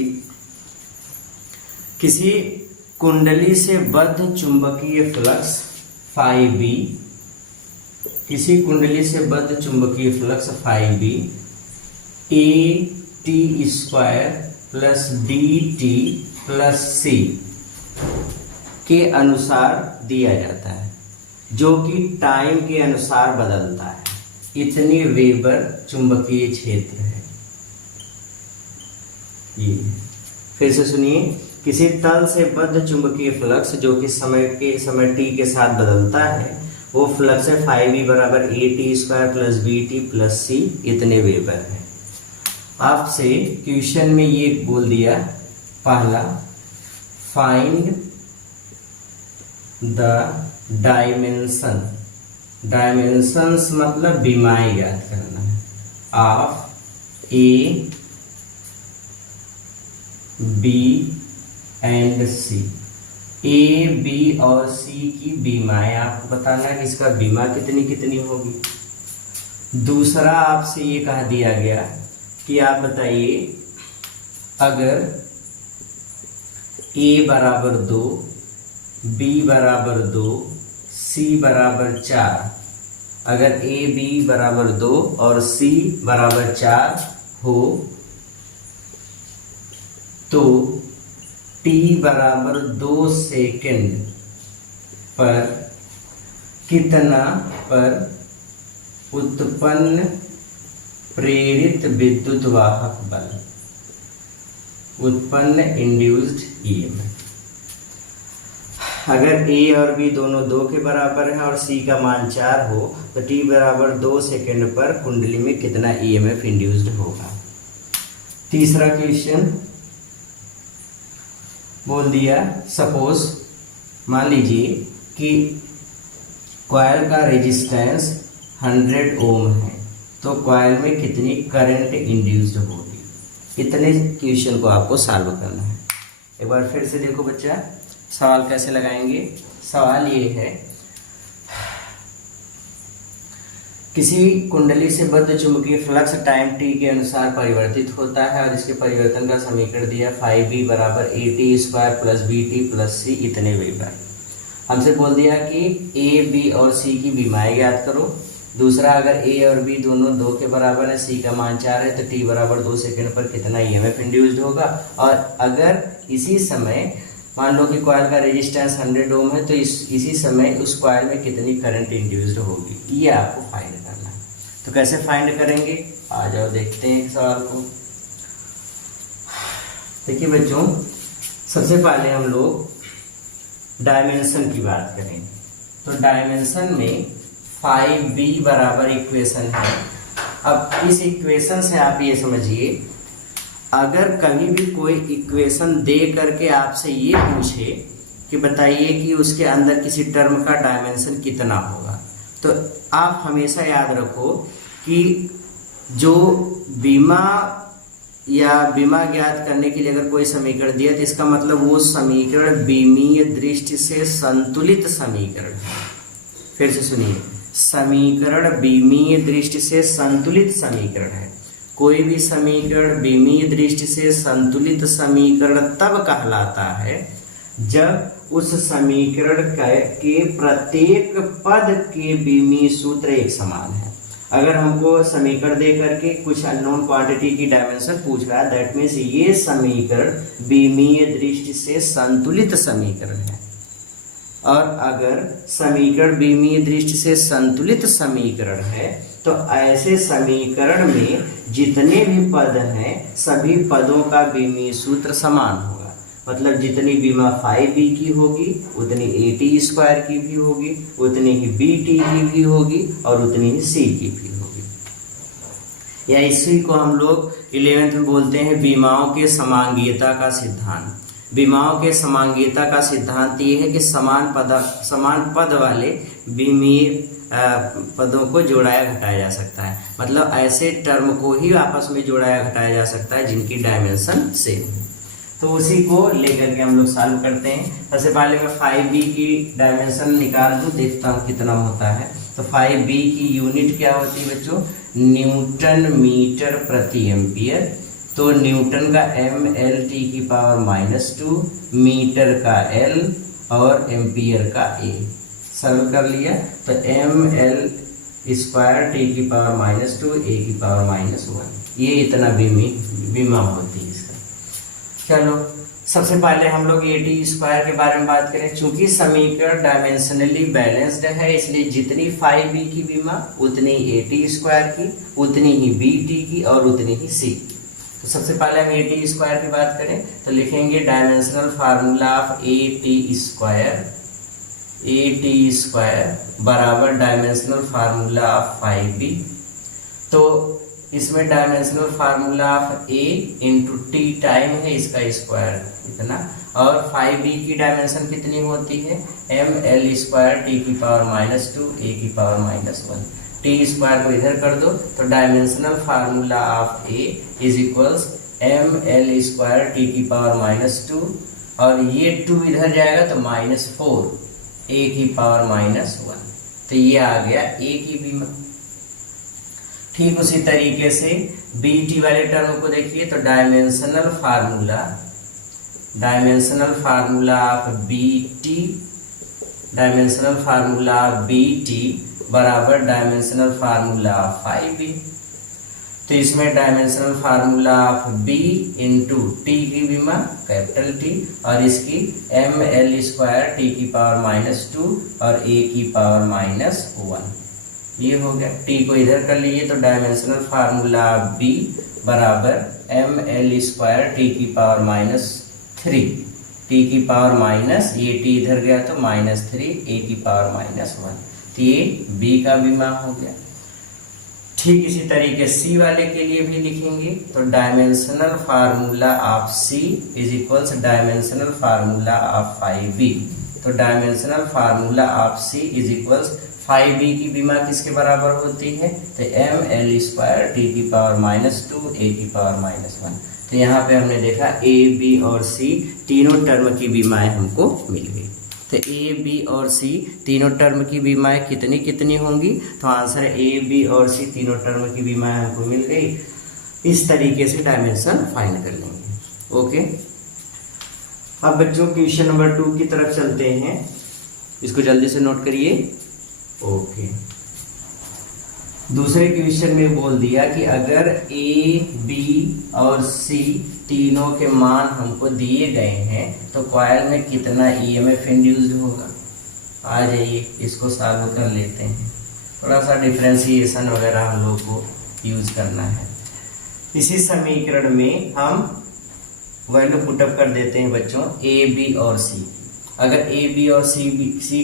किसी कुंडली से बद्ध चुंबकीय फ्लक्स फाई बी, किसी कुंडली से बद्ध चुंबकीय flux phi B A T square plus D T plus C के अनुसार दिया जाता है, जो कि टाइम के अनुसार बदलता है। इतने वेबर चुंबकीय क्षेत्र है। ये फिर से सुनिए, किसी तल से बद्ध चुंबकीय फ्लक्स जो कि समय टी के साथ बदलता है, वो फ्लक्स है फाई बी बराबर A T square plus B T plus C, इतने वेबर है। आपसे क्वेश्चन में ये बोल दिया, पहला फाइंड द डायमेंशन, डायमेंशंस मतलब बीमाई याद करना है, of A B and C. A B और सी की बीमाएं आपको बताना है कि इसका बीमा कितनी कितनी होगी। दूसरा आपसे ये कहा दिया गया कि आप बताइए, अगर ए बराबर 2, बी बराबर 2, सी बराबर 4, अगर ए बी बराबर 2 और सी बराबर 4 हो तो t बराबर 2 सेकेंड पर कितना पर उत्पन्न प्रेरित विद्युत वाहक बल, उत्पन्न इंड्यूस्ड ईएमएफ। अगर ए और बी दोनों 2 के बराबर है और सी का मान 4 हो तो t बराबर 2 सेकेंड पर कुंडली में कितना ईएमएफ इंड्यूस्ड होगा। तीसरा क्वेश्चन बोल दिया, सपोज मान लीजिए कि कॉइल का रेजिस्टेंस 100 ओम है, तो कॉइल में कितनी करंट इंड्यूस्ड होगी। इतने क्वेश्चन को आपको सॉल्व करना है। एक बार फिर से देखो बच्चा, सवाल कैसे लगाएंगे। सवाल ये है, किसी कुंडली से बद्ध चुंबकीय फ्लक्स टाइम टी के अनुसार परिवर्तित होता है और इसके परिवर्तन का समीकरण दिया, फाई बी बराबर A T square plus B T plus C, इतने वेबर। हमसे बोल दिया कि ए बी और सी की बीमाएं याद करो। दूसरा, अगर ए और बी दोनों 2 के बराबर है, सी का मान 4 है, तो टी बराबर 2 सेकेंड पर कितना ईएमएफ इंड्यूस्ड होगा। और अगर इसी समय मान लो कि कॉइल का रेजिस्टेंस 100 ओम है, तो इसी समय उस कॉइल में कितनी करंट इंड्यूस्ड होगी, ये आपको फाइंड करना है। तो कैसे फाइंड करेंगे, आ जाओ देखते हैं सवाल को। देखिए बच्चों, सबसे पहले हम लोग डायमेंशन की बात करें। तो डायमेंशन में फाई बी बराबर इक्वेशन है अब इस इक्वेशन से आप ये समझिए, अगर कभी भी कोई इक्वेशन दे करके आपसे ये पूछे कि बताइए कि उसके अंदर किसी टर्म का डायमेंशन कितना होगा, तो आप हमेशा याद रखो कि जो बीमा या बीमा ज्ञात करने के लिए अगर कोई समीकरण दिया तो इसका मतलब वो समीकरण बीमीय दृष्टि से संतुलित समीकरण है। फिर से सुनिए, समीकरण बीमीय दृष्टि से संतुलित समीकरण है। कोई भी समीकरण बीमीय दृष्टि से संतुलित समीकरण तब कहलाता है जब उस समीकरण के प्रत्येक पद के बीमीय सूत्र एक समान है। अगर हमको समीकरण दे करके कुछ अननोन क्वांटिटी की डायमेंशन पूछ रहा है, दैट मीन्स ये समीकरण बीमीय दृष्टि से संतुलित समीकरण है। और अगर समीकरण बीमीय दृष्टि से संतुलित समीकरण है तो ऐसे समीकरण में जितने भी पद हैं सभी पदों का बीमीय सूत्र समान होगा। मतलब जितनी बीमा फाई बी की होगी उतनी ए टी स्क्वायर की भी होगी, उतनी ही बी टी की भी होगी और उतनी ही सी की भी होगी। या इसी को हम लोग 11th में बोलते हैं बीमाओं के समांगीयता का सिद्धांत। बीमाओं के समांगीयता का सिद्धांत ये है कि समान पद वाले बीमीय पदों को जोड़ाया घटाया जा सकता है। मतलब ऐसे टर्म को ही आपस में जोड़ाया घटाया जा सकता है जिनकी डायमेंशन सेम है। तो उसी को लेकर के हम लोग सॉल्व करते हैं। सबसे पहले मैं 5b की डायमेंशन निकाल दूं, देखता हूं कितना होता है। तो 5b की यूनिट क्या होती है बच्चों? न्यूटन मीटर प्रति एम्पियर। तो न्यूटन का mL/-2, मीटर का L और एम्पियर का A। सॉल्व कर लिया तो mL² (T⁻², A⁻1) ये इतना बीमा होती है इसका। चलो सबसे पहले हम लोग AT² के बारे में बात करें। चूंकि समीकरण डायमेंशनली बैलेंस्ड है इसलिए जितनी 5b की बीमा उतनी AT² की, उतनी ही BT की और उतनी ही C की। तो सबसे पहले हम AT² की बात करें तो लिखेंगे डायमेंशनल फार्मूला ऑफ AT² बराबर डायमेंशनल फार्मूला ऑफ 5b। तो इसमें dimensional formula of A into T time है इसका स्क्वायर इतना, और 5b की डायमेंशन कितनी होती है? mL² (T⁻², A⁻1) T square को इधर कर दो तो dimensional formula of A is equals mL² (T⁻²) और ये 2 इधर जाएगा तो -4 A⁻1। तो ये आ गया A की बीमा। ठीक उसी तरीके से BT वाले टर्म को देखिए तो डायमेंशनल फार्मूला ऑफ BT बराबर डायमेंशनल फार्मूला ऑफ 5b। तो इसमें dimensional formula of B into T की बीमा कैपिटल T और इसकी mL² (T⁻²) और A⁻1। ये हो गया। T को इधर कर लीजिए तो डायमेंशनल फार्मूला B बराबर mL² (T⁻3), ये T इधर गया तो -3 A⁻1। तो ये B का बीमा हो गया। ठीक इसी तरीके C वाले के लिए भी लिखेंगे तो dimensional formula of C is equals dimensional formula of 5b। तो dimensional formula of C is equals 5b की बीमा किसके बराबर होती है? तो mL² (T⁻², A⁻1). तो यहाँ पे हमने देखा A, B और C तीनों टर्म की बीमाएं हमको मिल गई। तो A, B और C तीनों टर्म की बीमाएं कितनी कितनी होंगी? तो आंसर है A, B और C तीनों टर्म की बीमाएं हमको मिल गई। इस तरीके से डायमेंशन फाइंड कर लेंगे। ओके, अब बच्चों क्वेश्चन नंबर 2 की तरफ चलते हैं। इसको जल्दी से नोट करिए। ओके, दूसरे क्वेश्चन में बोल दिया कि अगर A, B और C तीनों के मान हमको दिए गए हैं तो कॉइल में कितना EMF इंड्यूस्ड होगा। आ जाइए इसको सॉल्व कर लेते हैं। थोड़ा सा डिफरेंशिएशन वगैरह हम लोग को यूज करना है। इसी समीकरण में हम वैल्यू पुटअप कर देते हैं बच्चों A, B और C। अगर A, B और C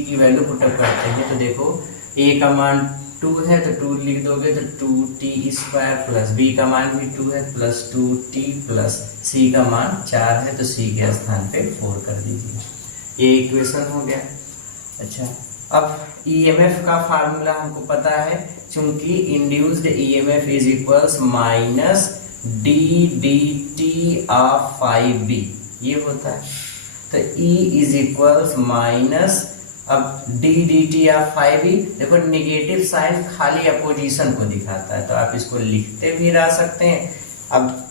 की वैल्यू पुटअप करते हैं तो देखो A का मान 2 है तो 2 लिख दोगे तो 2t² प्लस b का मान भी 2 है प्लस 2t प्लस c का मान 4 है तो c के स्थान पे 4 कर दीजिए। ये इक्वेशन हो गया। अच्छा, अब EMF का फार्मूला हमको पता है, चूंकि induced EMF is equals minus d/dt of 5b ये होता है। तो E इज इक्वल्स माइनस, अब d/dt ऑफ 5b, देखो निगेटिव साइन खाली अपोजिशन को दिखाता है तो आप इसको लिखते भी रह सकते हैं। अब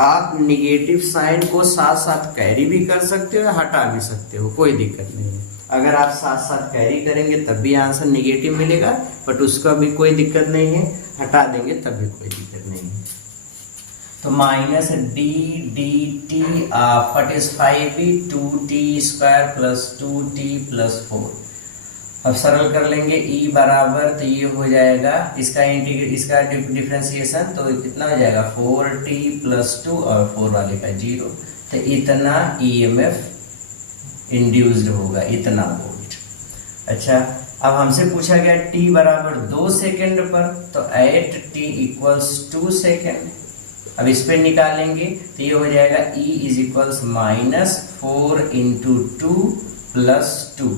आप निगेटिव साइन को साथ साथ कैरी भी कर सकते हो या हटा भी सकते हो, कोई दिक्कत नहीं है। अगर आप साथ साथ कैरी करेंगे तब भी आंसर निगेटिव मिलेगा, बट उसका भी कोई दिक्कत नहीं है, हटा देंगे तब भी कोई दिक्कत नहीं है। तो minus d/dt of what is 5b 2t² plus 2t plus 4। अब सरल कर लेंगे, E बराबर तो ये हो जाएगा इसका डिफरेंशिएशन तो कितना हो जाएगा 4t प्लस 2 और 4 वाले का 0, तो इतना EMF इंड्यूस्ड होगा, इतना वोल्ट। अच्छा, अब हमसे पूछा गया t बराबर 2 सेकेंड पर, तो एट t इक्वल्स 2 सेकेंड। अब इस पे निकालेंगे तो ये हो जाएगा E is equals minus 4 into 2 plus 2,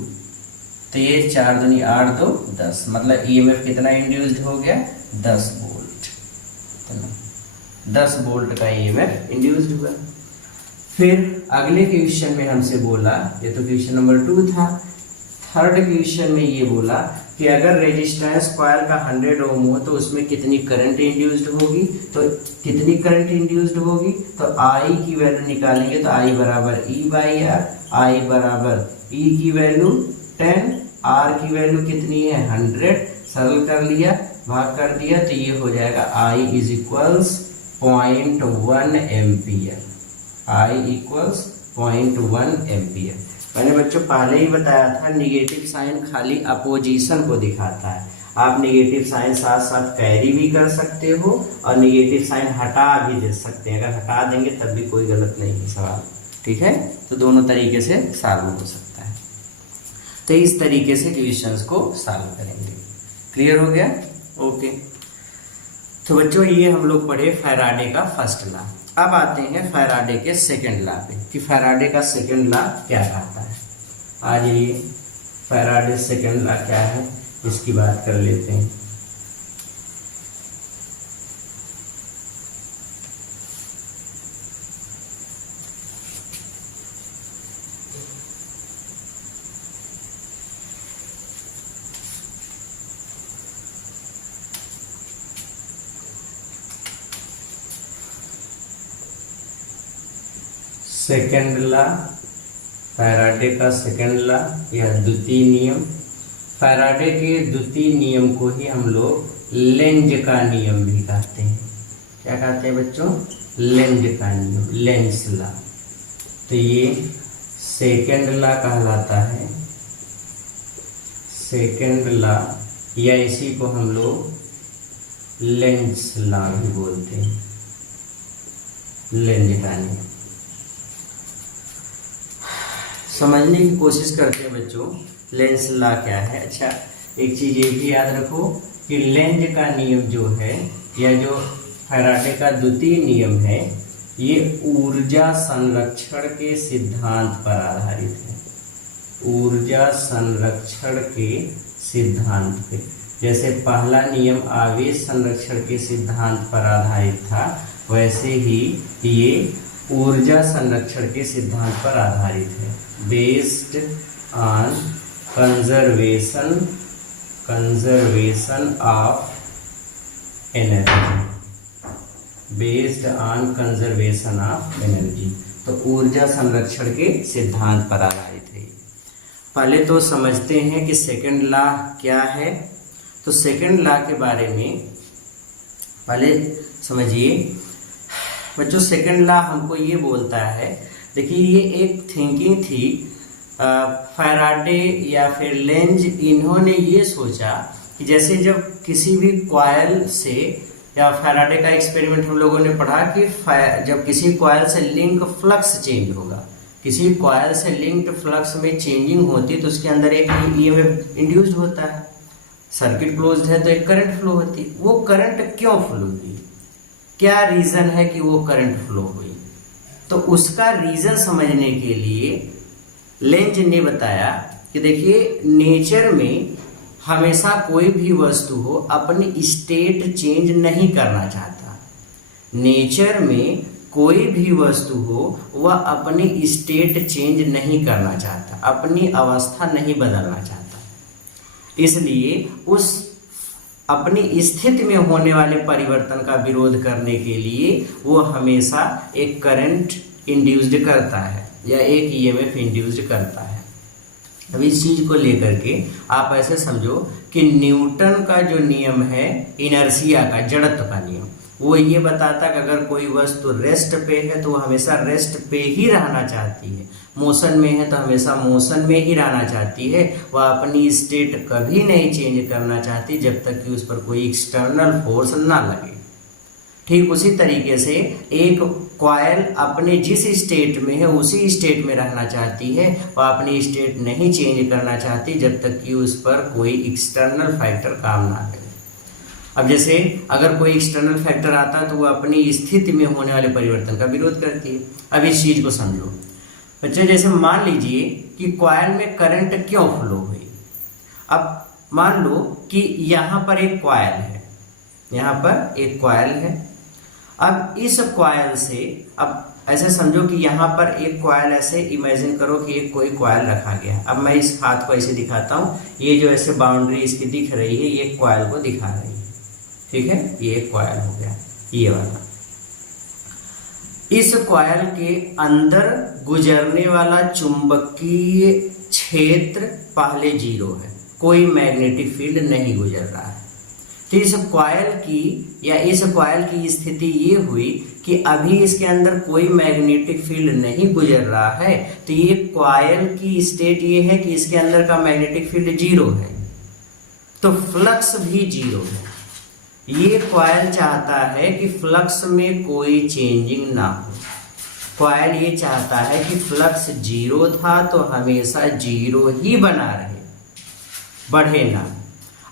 तो ये 4 दूनी 8 2 10, मतलब EMF कितना इंड्यूस्ड हो गया 10 वोल्ट। 10 वोल्ट का EMF इंड्यूस्ड हुआ। फिर अगले क्वेश्चन में हमसे बोला, ये तो क्वेश्चन नंबर 2 था, थर्ड क्वेश्चन में ये बोला कि अगर रेजिस्टेंस कॉइल का 100 ओम हो तो उसमें कितनी करंट इंड्यूस्ड होगी, तो कितनी करंट इंड्यूस्ड होगी, तो I की वैल्यू निकालेंगे तो I बराबर E/R, I बराबर E की वैल्यू 10, R की वैल्यू कितनी है 100, सरल कर लिया, भाग कर दिया तो ये हो जाएगा I is equals 0.1 ampere. I equals 0.1 ampere. मैंने बच्चों पहले ही बताया था निगेटिव साइन खाली अपोजिशन को दिखाता है, आप निगेटिव साइन साथ साथ कैरी भी कर सकते हो और निगेटिव साइन हटा भी दे सकते हैं, अगर हटा देंगे तब भी कोई गलत नहीं है सवाल, ठीक है। तो दोनों तरीके से सॉल्व हो सकता है, तो इस तरीके से क्वेश्चंस को सॉल्व करेंगे। क्लियर हो गया? ओके। तो बच्चों ये हम लोग पढ़े फैराडे का फर्स्ट लॉ। अब आते हैं फैराडे के सेकंड लॉ पे कि फैराडे का सेकंड लॉ क्या कहता है। आज ये फैराडे सेकंड लॉ क्या है इसकी बात कर लेते हैं। सेकंड लॉ, फैराडे का सेकंड लॉ या द्वितीय नियम। फैराडे के द्वितीय नियम को ही हम लोग लेंज का नियम भी कहते हैं। क्या कहते हैं बच्चों? लेंज का नियम, लेंज लॉ। तो ये सेकंड लॉ कहलाता है, सेकंड लॉ, या इसी को हम लोग लेंज लॉ भी बोलते हैं, लेंज का नियम। समझने की कोशिश करते हैं बच्चों लेंज लॉ क्या है। अच्छा, एक चीज ये भी याद रखो कि लेंज का नियम जो है या जो फैराडे का द्वितीय नियम है ये ऊर्जा संरक्षण के सिद्धांत पर आधारित है, ऊर्जा संरक्षण के सिद्धांत पे। जैसे पहला नियम आवेश संरक्षण के सिद्धांत पर आधारित था, वैसे ही ये ऊर्जा संरक्षण के सिद्धांत पर आधारित है, based on conservation of energy, based on conservation of energy. तो ऊर्जा संरक्षण के सिद्धांत पर आधारित है। पहले तो समझते हैं कि सेकंड लॉ क्या है। तो सेकंड लॉ के बारे में पहले समझिए बच्चों। सेकंड लॉ हमको ये बोलता है, देखिए ये एक थिंकिंग थी फैराडे या फिर लेंज, इन्होंने ये सोचा कि जैसे जब किसी भी कॉइल से, या फैराडे का एक्सपेरिमेंट हम लोगों ने पढ़ा कि जब किसी कॉइल से लिंक फ्लक्स चेंज होगा, किसी कॉइल से लिंक्ड फ्लक्स में चेंजिंग होती है तो उसके अंदर एक EMF इंड्यूस्ड होता है। सर्किट क्लोज्ड है तो एक करंट फ्लो होती है। वो करंट क्यों फ्लो हुई, क्या रीजन है कि वो करंट फ्लो हुई, तो उसका रीजन समझने के लिए लेंज ने बताया कि देखिए नेचर में हमेशा कोई भी वस्तु हो अपनी स्टेट चेंज नहीं करना चाहता। नेचर में कोई भी वस्तु हो वह अपनी स्टेट चेंज नहीं करना चाहता, अपनी अवस्था नहीं बदलना चाहता। इसलिए उस अपनी स्थिति में होने वाले परिवर्तन का विरोध करने के लिए वो हमेशा एक करंट इंड्यूस्ड करता है या एक ईएमएफ इंड्यूस्ड करता है। अब इस चीज को लेकर के आप ऐसे समझो कि न्यूटन का जो नियम है इनर्शिया का, जड़त्व का नियम, वो ये बताता है कि अगर कोई वस्तु रेस्ट पे है तो वो हमेशा रेस्ट पे ही रहना चाहती है, मोशन में है तो हमेशा मोशन में ही रहना चाहती है, वह अपनी स्टेट कभी नहीं चेंज करना चाहती जब तक कि उस पर कोई एक्सटर्नल फोर्स ना लगे। ठीक उसी तरीके से एक कॉइल अपने जिस स्टेट में है उसी स्टेट में रहना चाहती है, वह अपनी स्टेट नहीं चेंज करना चाहती जब तक कि उस पर कोई एक्सटर्नल फैक्टर काम ना करे। अब जैसे अगर कोई एक्सटर्नल फैक्टर आता है तो वो अपनी स्थिति में होने वाले परिवर्तन का विरोध करती है। अब इस चीज को समझो बच्चे, जैसे मान लीजिए कि कॉइल में करंट क्यों फ्लो हुई। अब मान लो कि यहाँ पर एक कॉइल है, यहाँ पर एक कॉइल है। अब इस कॉइल से, अब ऐसे समझो कि यहाँ पर एक कॉइल, ऐसे इमेजिन करो कि एक कोई कॉइल रखा गया है। अब मैं इस हाथ को ऐसे दिखाता हूँ, ये जो ऐसे बाउंड्री इसकी दिख रही है ये कॉइल को दिखा रही है, ठीक है, ये एक कॉइल हो गया ये वाला। इस कॉइल के अंदर गुजरने वाला चुंबकीय क्षेत्र पहले 0 है, कोई मैग्नेटिक फील्ड नहीं गुजर रहा है। तो इस कॉइल की या इस कॉइल की स्थिति ये हुई कि अभी इसके अंदर कोई मैग्नेटिक फील्ड नहीं गुजर रहा है, तो ये कॉइल की स्टेट ये है कि इसके अंदर का मैग्नेटिक फील्ड 0 है, तो फ्लक्स भी 0 है। ये कॉइल चाहता है कि फ्लक्स में कोई चेंजिंग ना हो। कॉइल ये चाहता है कि फ्लक्स 0 था तो हमेशा 0 ही बना रहे, बढ़े ना।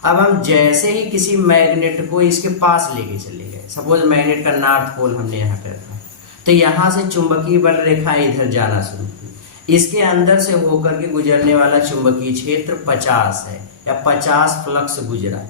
अब हम जैसे ही किसी मैग्नेट को इसके पास लेके चले गए, सपोज मैग्नेट का नॉर्थ पोल हमने यहाँ पे रखा, तो यहाँ से चुंबकीय बल रेखा इधर जाना शुरू की। इसके अंदर से होकर के गुजरने वाला चुंबकीय क्षेत्र 50 है या 50 फ्लक्स गुजरा।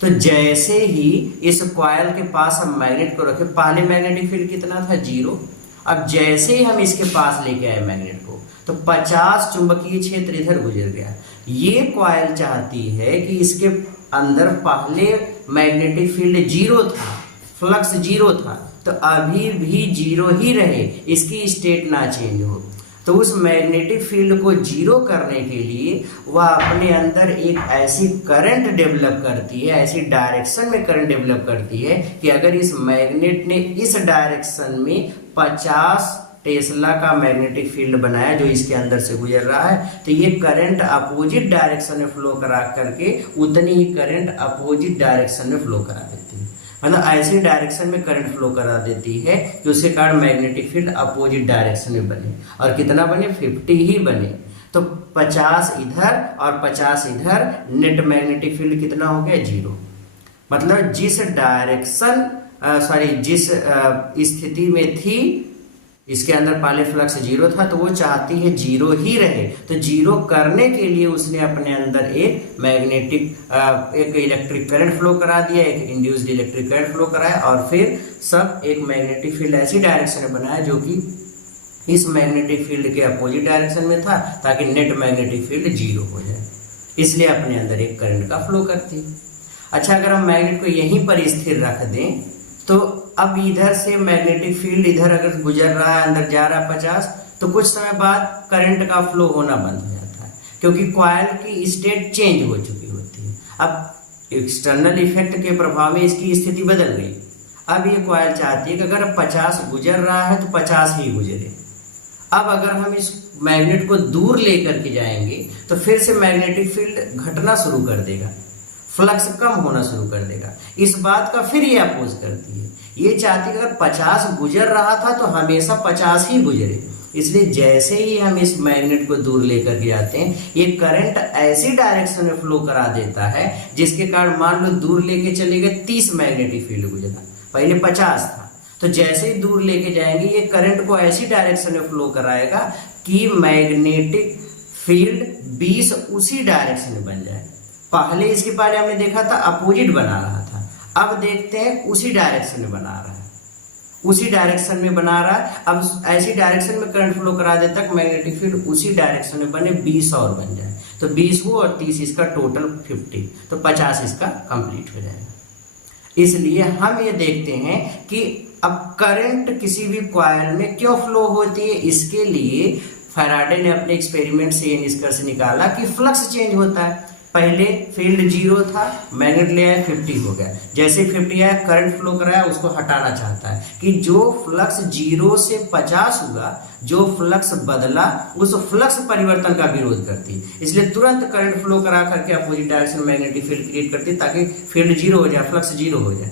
तो जैसे ही इस कॉइल के पास हम मैग्नेट को रखे, पहले मैग्नेटिक फील्ड कितना था 0। अब जैसे ही हम इसके पास लेके आए मैग्नेट को तो 50 चुंबकीय क्षेत्र इधर गुजर गया। ये कॉइल चाहती है कि इसके अंदर पहले मैग्नेटिक फील्ड 0 था, फ्लक्स 0 था, तो अभी भी 0 ही रहे, इसकी स्टेट ना चेंज हो। तो उस मैग्नेटिक फील्ड को 0 करने के लिए वह अपने अंदर एक ऐसी करंट डेवलप करती है, ऐसी डायरेक्शन में करंट डेवलप करती है कि अगर इस मैग्नेट ने इस डायरेक्शन में 50 टेस्ला का मैग्नेटिक फील्ड बनाया जो इसके अंदर से गुजर रहा है, तो ये करंट अपोजिट डायरेक्शन में फ्लो करा करके उतनी ही करंट अपोजिट डायरेक्शन में फ्लो करा देती है। मतलब ऐसी डायरेक्शन में करंट फ्लो करा देती है कि उसके कारण मैग्नेटिक फील्ड अपोजिट डायरेक्शन में बने। और कितना बने, 50 ही बने। तो 50 इधर और 50 इधर, नेट मैग्नेटिक फील्ड कितना हो गया 0। मतलब जिस डायरेक्शन जिस स्थिति में थी इसके अंदर पहले फ्लक्स 0 था, तो वो चाहती है 0 ही रहे। तो 0 करने के लिए उसने अपने अंदर एक मैग्नेटिक एक इलेक्ट्रिक करंट फ्लो करा दिया, एक इंड्यूस्ड इलेक्ट्रिक करंट फ्लो कराया, और फिर सब एक मैग्नेटिक फील्ड ऐसी डायरेक्शन में बनाया जो कि इस मैग्नेटिक फील्ड के अपोजिट डायरेक्शन में था, ताकि नेट मैग्नेटिक फील्ड 0 हो जाए। इसलिए अपने अंदर एक करंट का फ्लो करती है। अच्छा, अगर हम मैग्नेट को यहीं पर स्थिर रख दें तो अब इधर से मैग्नेटिक फील्ड इधर अगर गुजर रहा है, अंदर जा रहा है 50, तो कुछ समय बाद करंट का फ्लो होना बंद हो जाता है, क्योंकि कॉइल की स्टेट चेंज हो चुकी होती है। अब एक्सटर्नल इफेक्ट के प्रभाव में इसकी स्थिति बदल गई। अब ये कॉइल चाहती है कि अगर 50 गुजर रहा है तो 50 ही गुजरे। अब अगर हम इस मैग्नेट को दूर लेकर के जाएंगे तो फिर से मैग्नेटिक फील्ड घटना शुरू कर देगा, फ्लक्स कम होना शुरू कर देगा। इस बात का फिर ये अपोज करती है, ये चाहती है अगर 50 गुजर रहा था तो हमेशा 50 ही गुजरे। इसलिए जैसे ही हम इस मैग्नेट को दूर लेकर के जाते हैं, ये करंट ऐसी डायरेक्शन में फ्लो करा देता है जिसके कारण मान लो दूर लेके चले गए 30 मैग्नेटिक फील्ड गुजरा, पहले 50 था, तो जैसे ही दूर लेके जाएंगे ये करंट को ऐसी डायरेक्शन में फ्लो कराएगा कि मैग्नेटिक फील्ड 20 उसी डायरेक्शन में बन जाए। पहले इसके बारे हमने देखा था अपोजिट बना रहा था, अब देखते हैं उसी डायरेक्शन में बना रहा है, उसी डायरेक्शन में बना रहा है। अब ऐसी डायरेक्शन में करंट फ्लो करा देता है मैग्नेटिक फील्ड उसी डायरेक्शन में बने, 20 और बन जाए, तो 20 हो और 30 इसका टोटल 50, तो 50 इसका कंप्लीट हो जाएगा। इसलिए हम ये देखते हैं कि अब करंट किसी भी कॉइल में क्यों फ्लो होती है, इसके लिए फैराडे ने अपने एक्सपेरिमेंट से ये निष्कर्ष निकाला कि फ्लक्स चेंज होता है। पहले फील्ड 0 था, मैग्नेट ले आया 50 हो गया, जैसे 50 आया करंट फ्लो कराया, उसको हटाना चाहता है कि जो फ्लक्स 0 से 50 हुआ, जो फ्लक्स बदला, उस फ्लक्स परिवर्तन का विरोध करती है, इसलिए तुरंत करंट फ्लो करा करके अपोजिट डायरेक्शन में मैग्नेटिक फील्ड क्रिएट करती है ताकि फील्ड 0 हो जाए, फ्लक्स 0 हो जाए।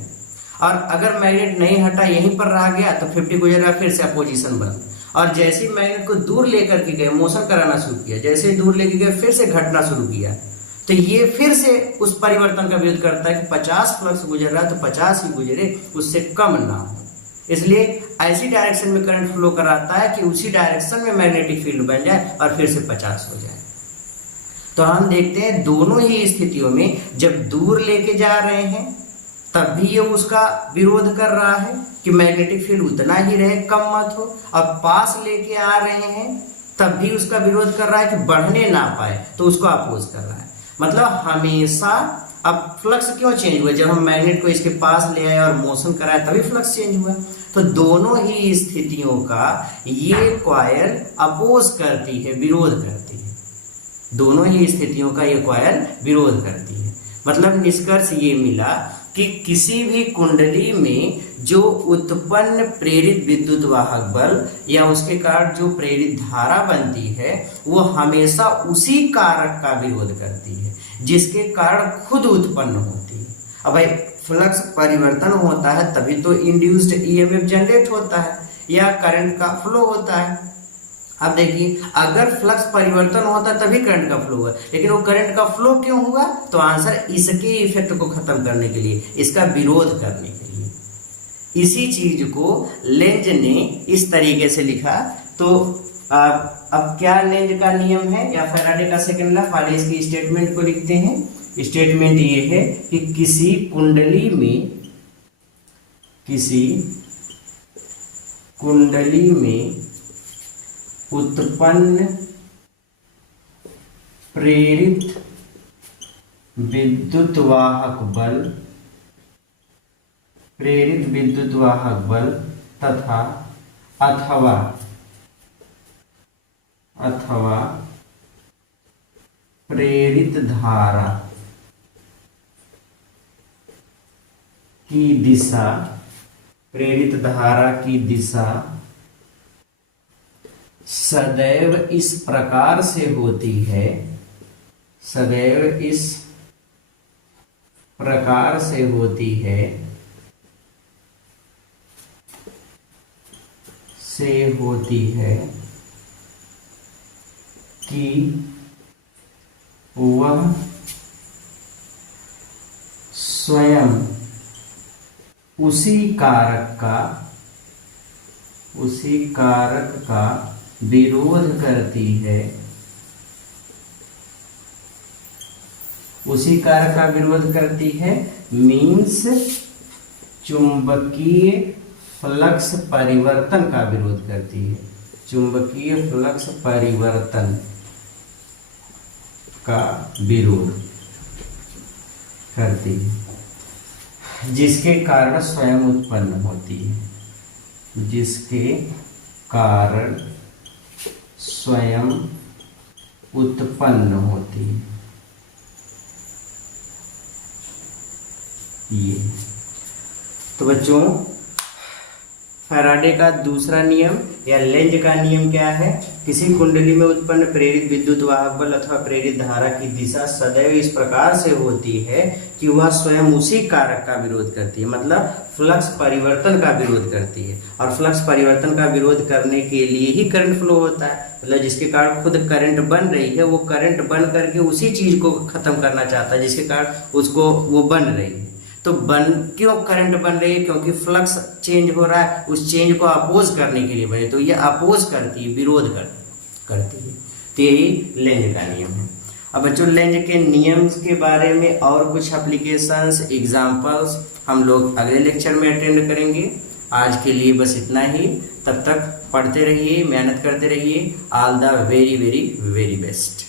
और अगर मैग्नेट नहीं हटा, यहीं पर रह गया, तो 50 गुजरा, फिर से अपोजिशन बंद। और जैसे ही मैग्नेट को दूर लेकर के गए, मोशन कराना शुरू किया, जैसे ही दूर लेके गए फिर से घटना शुरू किया, तो ये फिर से उस परिवर्तन का विरोध करता है कि 50 फ्लक्स गुजर रहा है तो 50 ही गुजरे, उससे कम ना हो। इसलिए ऐसी डायरेक्शन में करंट फ्लो कराता है कि उसी डायरेक्शन में मैग्नेटिक फील्ड बन जाए और फिर से 50 हो जाए। तो हम देखते हैं दोनों ही स्थितियों में, जब दूर लेके जा रहे हैं तब भी ये उसका विरोध कर रहा है कि मैग्नेटिक फील्ड उतना ही रहे, कम मत हो, और पास लेके आ रहे हैं तब भी उसका विरोध कर रहा है कि बढ़ने ना पाए, तो उसको अपोज कर रहा है। मतलब हमेशा, अब फ्लक्स क्यों चेंज हुआ, जब हम मैग्नेट को इसके पास ले आए और मोशन कराए तभी फ्लक्स चेंज हुआ। तो दोनों ही स्थितियों का ये कॉइल अपोज करती है, विरोध करती है, दोनों ही स्थितियों का ये कॉइल विरोध करती है। मतलब निष्कर्ष ये मिला कि किसी भी कुंडली में जो उत्पन्न प्रेरित विद्युत वाहक बल या उसके कारण जो प्रेरित धारा बनती है, वो हमेशा उसी कारक का विरोध करती है जिसके कारण खुद उत्पन्न होती है। अब भाई फ्लक्स परिवर्तन होता है तभी तो इंड्यूस्ड ईएमएफ जनरेट होता है या करंट का फ्लो होता है। अब देखिए, अगर फ्लक्स परिवर्तन होता तभी करंट का फ्लो हुआ, लेकिन वो करंट का फ्लो क्यों हुआ, तो आंसर इसके इफेक्ट को खत्म करने के लिए, इसका विरोध करने के लिए। इसी चीज को लेंज ने इस तरीके से लिखा। तो अब क्या लेंज का नियम है या फैराडे का सेकंड लॉ, पहले इसकी स्टेटमेंट को लिखते हैं। स्टेटमेंट ये है कि किसी कुंडली में उत्पन्न प्रेरित विद्युत वाहक बल तथा अथवा प्रेरित धारा की दिशा सदैव इस प्रकार से होती है, कि वह स्वयं उसी कारक का विरोध करती है, मीन्स चुंबकीय फ्लक्स परिवर्तन का विरोध करती है, चुंबकीय फ्लक्स परिवर्तन का विरोध करती है, जिसके कारण स्वयं उत्पन्न होती है, जिसके कारण स्वयं उत्पन्न होती है। ये तो बच्चों, फैराडे का दूसरा नियम या लेंज का नियम क्या है, किसी कुंडली में उत्पन्न प्रेरित विद्युत वाहक बल अथवा प्रेरित धारा की दिशा सदैव इस प्रकार से होती है कि वह स्वयं उसी कारक का विरोध करती है। मतलब फ्लक्स परिवर्तन का विरोध करती है, और फ्लक्स परिवर्तन का विरोध करने के लिए ही करंट फ्लो होता है। मतलब जिसके कारण खुद करंट बन रही है, वो करंट बन करके उसी चीज को खत्म करना चाहता है जिसके कारण उसको वो बन रही है। तो क्यों करंट बन रही है? क्योंकि फ्लक्स चेंज हो रहा है, उस चेंज को अपोज करने के लिए बने, तो ये अपोज करती है, विरोध करती है। तो यही लेंज का नियम है। अब बच्चों लेंज के नियम के बारे में और कुछ एप्लीकेशंस, एग्जांपल्स हम लोग अगले लेक्चर में अटेंड करेंगे। आज के लिए बस इतना ही। तब तक पढ़ते रहिए, मेहनत करते रहिए। All the very very very best.